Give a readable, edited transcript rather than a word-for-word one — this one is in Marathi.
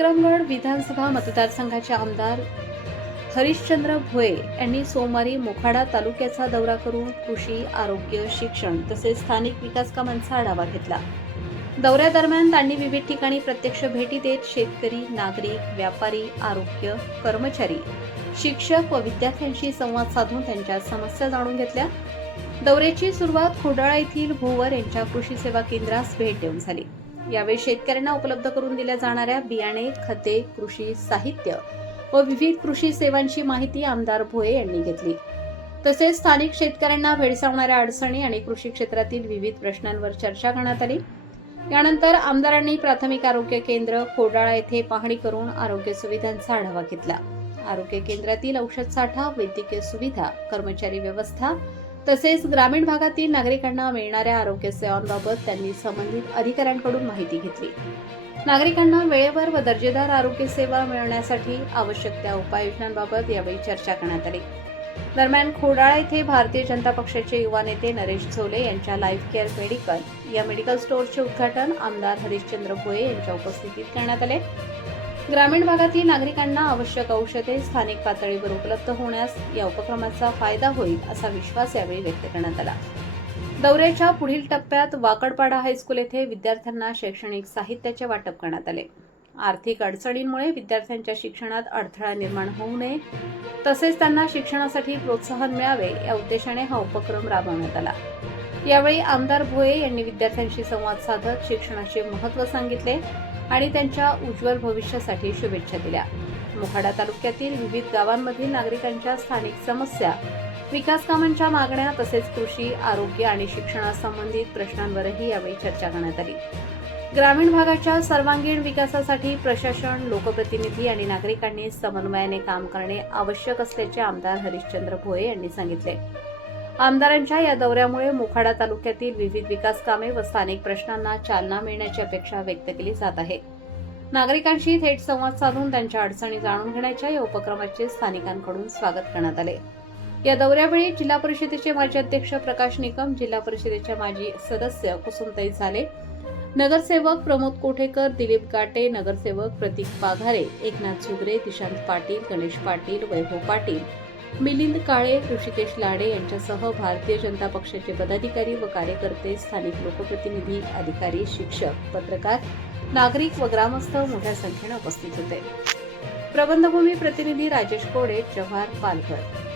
विक्रमगड विधानसभा मतदारसंघाचे आमदार हरिश्चंद्र भोये यांनी सोमवारी मोखाडा तालुक्याचा दौरा करून कृषी, आरोग्य, शिक्षण तसेच स्थानिक विकास कामांचा आढावा घेतला. दौऱ्यादरम्यान त्यांनी विविध ठिकाणी प्रत्यक्ष भेटी देत शेतकरी, नागरिक, व्यापारी, आरोग्य, कर्मचारी, शिक्षक व विद्यार्थ्यांशी संवाद साधून त्यांच्या समस्या जाणून घेतल्या. दौऱ्याची सुरुवात खोडाळा येथील भोवर यांच्या कृषी सेवा केंद्रास भेट देऊन झाली. यावेळी शेतकऱ्यांना उपलब्ध करून दिल्या जाणाऱ्या बियाणे, खते, कृषी साहित्य व विविध कृषी सेवांची माहिती आमदार भोये यांनी घेतली. तसेच स्थानिक शेतकऱ्यांना भेडसावणाऱ्या अडचणी आणि कृषी क्षेत्रातील विविध प्रश्नांवर चर्चा करण्यात आली. यानंतर आमदारांनी प्राथमिक आरोग्य केंद्र खोडाळा येथे पाहणी करून आरोग्य सुविधांचा आढावा घेतला. आरोग्य केंद्रातील औषध साठा, वैद्यकीय सुविधा, कर्मचारी व्यवस्था तसेच ग्रामीण भागातील नागरिकांना मिळणाऱ्या आरोग्य सेवांबाबत त्यांनी संबंधित अधिकाऱ्यांकडून माहिती घेतली. नागरिकांना वेळेवर व दर्जेदार आरोग्य सेवा मिळण्यासाठी आवश्यक त्या उपाययोजनांबाबत यावेळी चर्चा करण्यात आली. दरम्यान खोडाळा येथे भारतीय जनता पक्षाचे युवा नेते नरेश झोले यांच्या लाईफ केअर मेडिकल या मेडिकल स्टोअरचे उद्घाटन आमदार हरिश्चंद्र भोये यांच्या उपस्थितीत करण्यात आले. ग्रामीण भागातील नागरिकांना आवश्यक औषधे स्थानिक पातळीवर उपलब्ध होण्यास या उपक्रमाचा फायदा होईल असा विश्वास यावेळी व्यक्त करण्यात आला. दौऱ्याच्या पुढील टप्प्यात वाकडपाडा हायस्कूल येथे विद्यार्थ्यांना शैक्षणिक साहित्याचे वाटप करण्यात आले. आर्थिक अडचणींमुळे विद्यार्थ्यांच्या शिक्षणात अडथळा निर्माण होऊ नये तसेच त्यांना शिक्षणासाठी प्रोत्साहन मिळावे या उद्देशाने हा उपक्रम राबवण्यात आला. यावेळी आमदार भोये यांनी विद्यार्थ्यांशी संवाद साधत शिक्षणाचे महत्त्व सांगितले आणि त्यांच्या उज्ज्वल भविष्यासाठी शुभेच्छा दिल्या. मोखाडा तालुक्यातील विविध गावांमधील नागरिकांच्या स्थानिक समस्या, विकास कामांच्या मागण्या तसेच कृषी, आरोग्य आणि शिक्षणासंबंधित प्रश्नांवरही यावेळी चर्चा करण्यात आली. ग्रामीण भागाच्या सर्वांगीण विकासासाठी प्रशासन, लोकप्रतिनिधी आणि नागरिकांनी समन्वयाने काम करणे आवश्यक असल्याचे आमदार हरिश्चंद्र भोये यांनी सांगितले. आमदारांच्या या दौऱ्यामुळे मोखाडा तालुक्यातील विविध विकास कामे व स्थानिक प्रश्नांना चालना मिळण्याची अपेक्षा व्यक्त केली जात आहे. नागरिकांशी थेट संवाद साधून त्यांच्या अडचणी जाणून घेण्याच्या या उपक्रमाचे स्थानिकांकडून स्वागत करण्यात आले. या दौऱ्यावेळी जिल्हा परिषदेचे माजी अध्यक्ष प्रकाश निकम, जिल्हा परिषदेच्या माजी सदस्य कुसुमताई झाले, नगरसेवक प्रमोद कोठेकर, दिलीप गाटे, नगरसेवक प्रतीक पाघारे, एकनाथ झुगरे, दिशांत पाटील, गणेश पाटील, वैभव पाटील, मिलिंद काळे, ऋषिकेश लाडे यांच्यासह भारतीय जनता पक्षाचे पदाधिकारी व कार्यकर्ते, स्थानिक लोकप्रतिनिधी, अधिकारी, शिक्षक, पत्रकार, नागरिक व ग्रामस्थ मोठ्या संख्येने उपस्थित होते. प्रबंधभूमी प्रतिनिधी राजेश कोडे, जव्हार, पालघर.